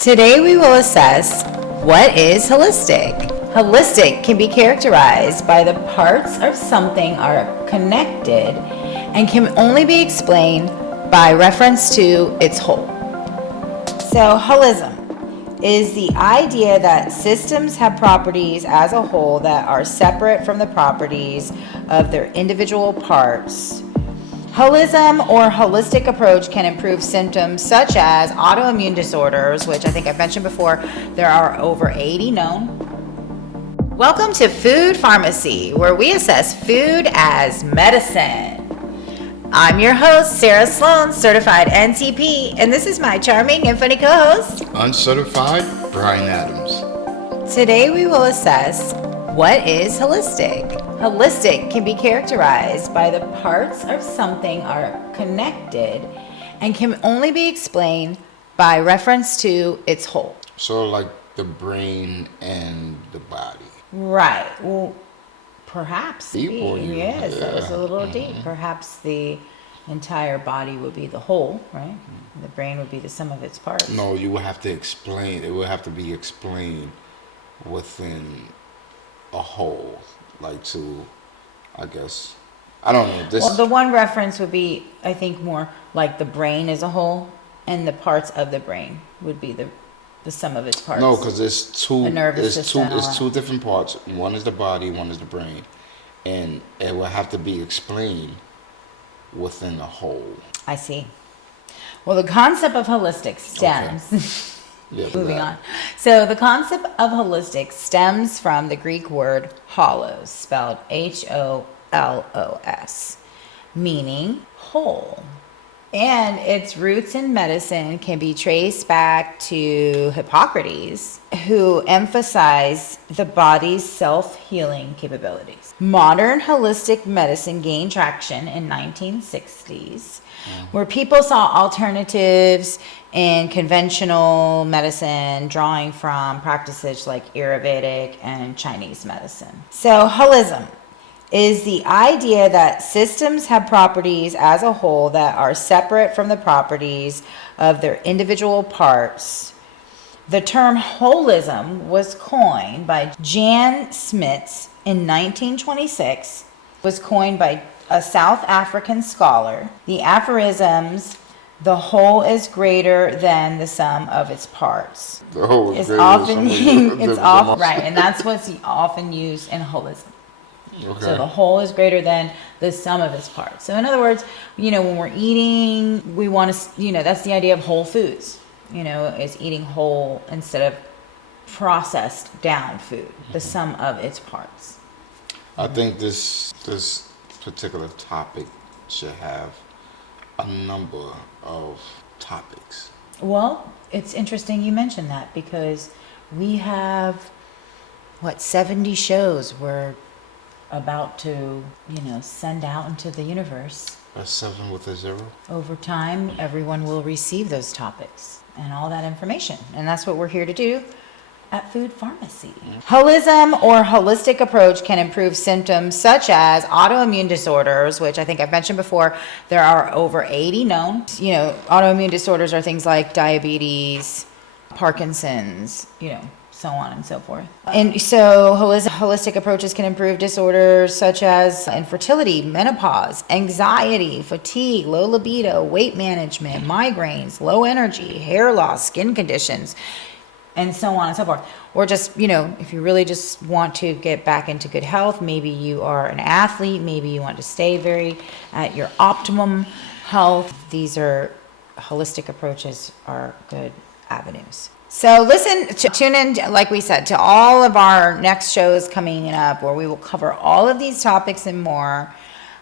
Today we will assess what is holistic. Holistic can be characterized by the parts of something are connected and can only be explained by reference to its whole. So holism is the idea that systems have properties as a whole that are separate from the properties of their individual parts. Holism or holistic approach can improve symptoms such as autoimmune disorders, which I think I've mentioned before. There are over 80 known. Welcome to Food Farmacy, where we assess food as medicine. I'm your host, Sarah Sloan, certified NCP, and this is my charming and funny co-host, Uncertified Brian Adams. Today we will assess what is holistic. Holistic can be characterized by the parts of something are connected and can only be explained by reference to its whole. So like the brain and the body. Right. Well, perhaps. Yes, that was a little deep. Perhaps the entire body would be the whole, right? The brain would be the sum of its parts. No, you would have to explain. It would have to be explained within a whole. Like to, I guess, I don't know. Well, the one reference would be, I think, more like the brain as a whole, and the parts of the brain would be the sum of its parts. No, because it's two. The nervous system. It's two different parts. One is the body, one is the brain, and it will have to be explained within the whole. I see. Well, the concept of holistic stems. Okay. Yeah, Moving on. So the concept of holistic stems from the Greek word holos, spelled Hollos, meaning whole. And its roots in medicine can be traced back to Hippocrates, who emphasized the body's self-healing capabilities. Modern holistic medicine gained traction in 1960s, where people saw alternatives in conventional medicine, drawing from practices like Ayurvedic and Chinese medicine. So holism is the idea that systems have properties as a whole that are separate from the properties of their individual parts. The term holism was coined by Jan Smuts in 1926, was coined by a South African scholar. The aphorisms, "The whole is greater than the sum of its parts." The whole is right, and that's what's often used in holism. Okay. So the whole is greater than the sum of its parts. So in other words, when we're eating, we want to, that's the idea of whole foods. Is eating whole instead of processed down food, the sum of its parts. I think this particular topic should have a number of topics. Well, it's interesting you mentioned that, because we have 70 shows we're about to send out into the universe. A 7 with a 0. Over time, everyone will receive those topics and all that information, and that's what we're here to do at Food Farmacy. Holism or holistic approach can improve symptoms such as autoimmune disorders, which I think I've mentioned before. There are over 80 known. Autoimmune disorders are things like diabetes, Parkinson's, so on and so forth. And so holistic approaches can improve disorders such as infertility, menopause, anxiety, fatigue, low libido, weight management, migraines, low energy, hair loss, skin conditions, and so on and so forth. Or just, if you really just want to get back into good health, maybe you are an athlete, maybe you want to stay at your optimum health. These are holistic approaches are good avenues. So tune in, like we said, to all of our next shows coming up, where we will cover all of these topics and more.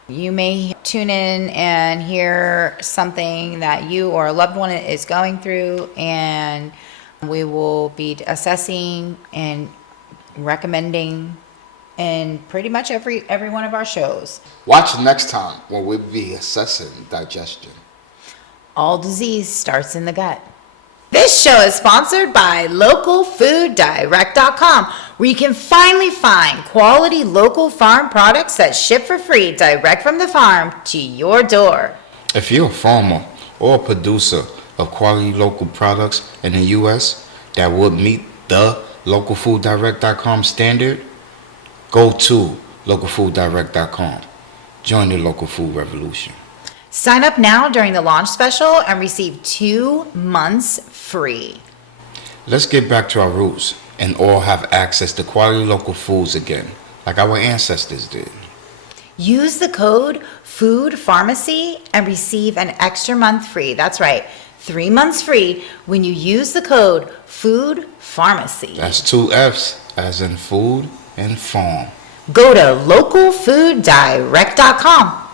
You may tune in and hear something that you or a loved one is going through, and we will be assessing and recommending in pretty much every one of our shows. Watch next time when we'll be assessing digestion. All disease starts in the gut. This show is sponsored by localfooddirect.com, where you can finally find quality local farm products that ship for free direct from the farm to your door. If you're a farmer or a producer of quality local products in the U.S., that would meet the localfooddirect.com standard, go to localfooddirect.com. Join the local food revolution. Sign up now during the launch special and receive 2 months free. Let's get back to our roots and all have access to quality local foods again, like our ancestors did. Use the code FOODPharmacy and receive an extra month free. That's right, 3 months free when you use the code FOODPharmacy. That's 2 F's, as in food and farm. Go to localfooddirect.com.